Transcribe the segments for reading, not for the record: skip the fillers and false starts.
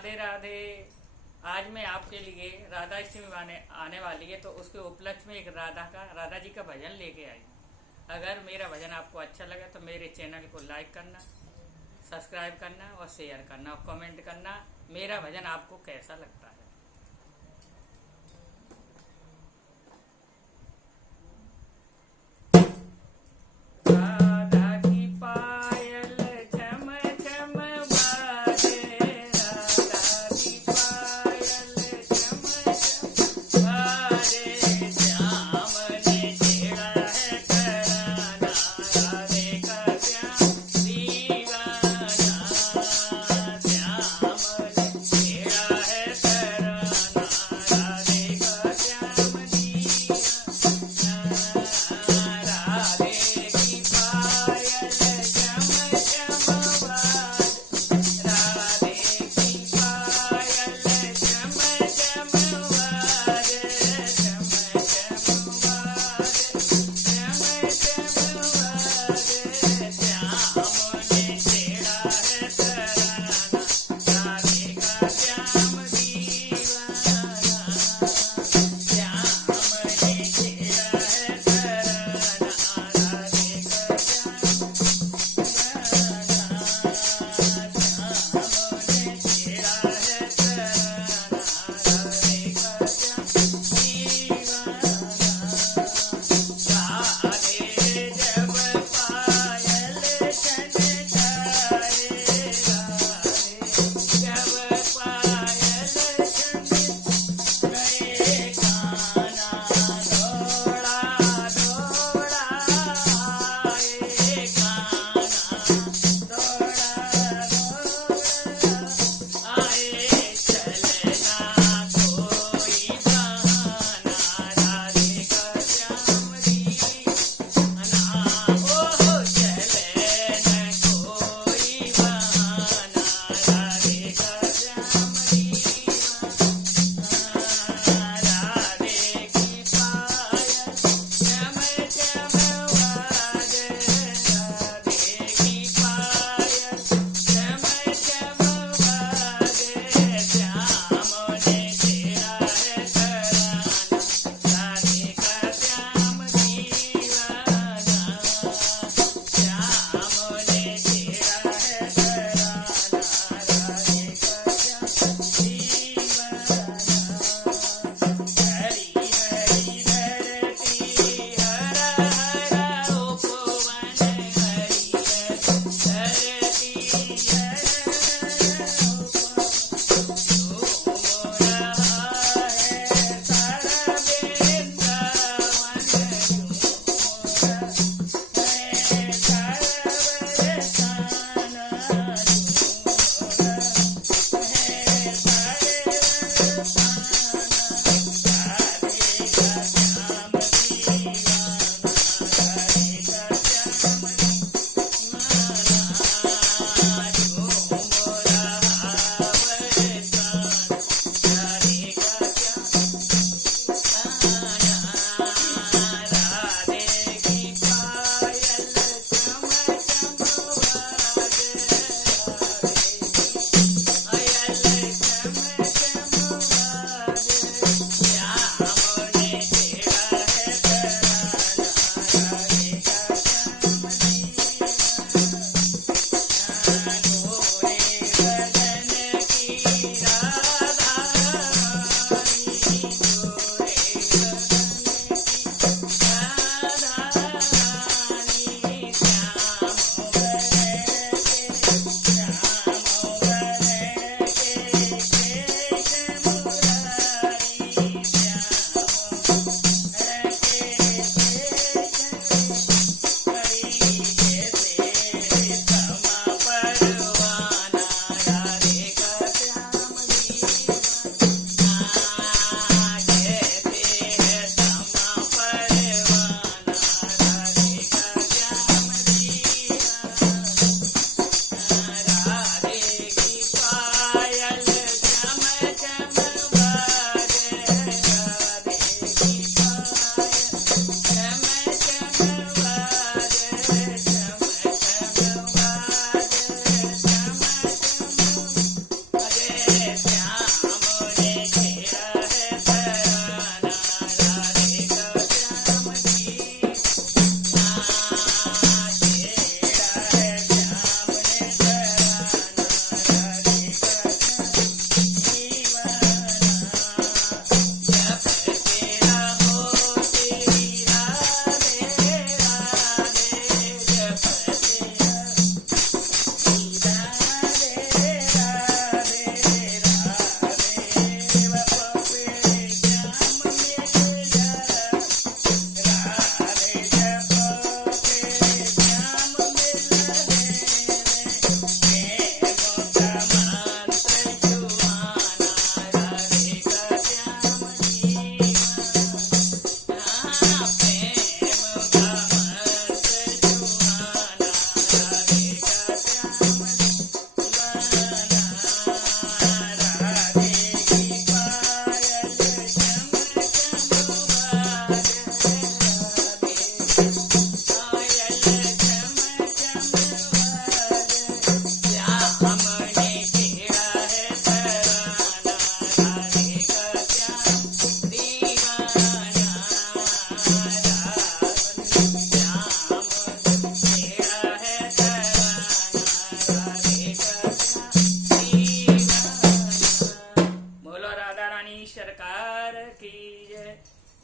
राधे राधे। आज मैं आपके लिए राधा अष्टमी आने वाली है, तो उसके उपलक्ष्य में एक राधा जी का भजन लेके आई हूँ। अगर मेरा भजन आपको अच्छा लगे तो मेरे चैनल को लाइक करना, सब्सक्राइब करना और शेयर करना और कमेंट करना मेरा भजन आपको कैसा लगता है। राधा की पायल झम झम बाजे, राधा की पायल झम झम बाजे। श्याम ने छेड़ा है तराना, राधे का श्याम दीवाना। श्याम ने छेड़ा है तराना,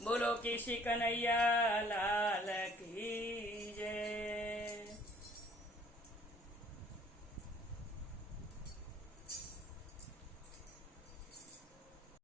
बोलो किसी कन्हैया लाल की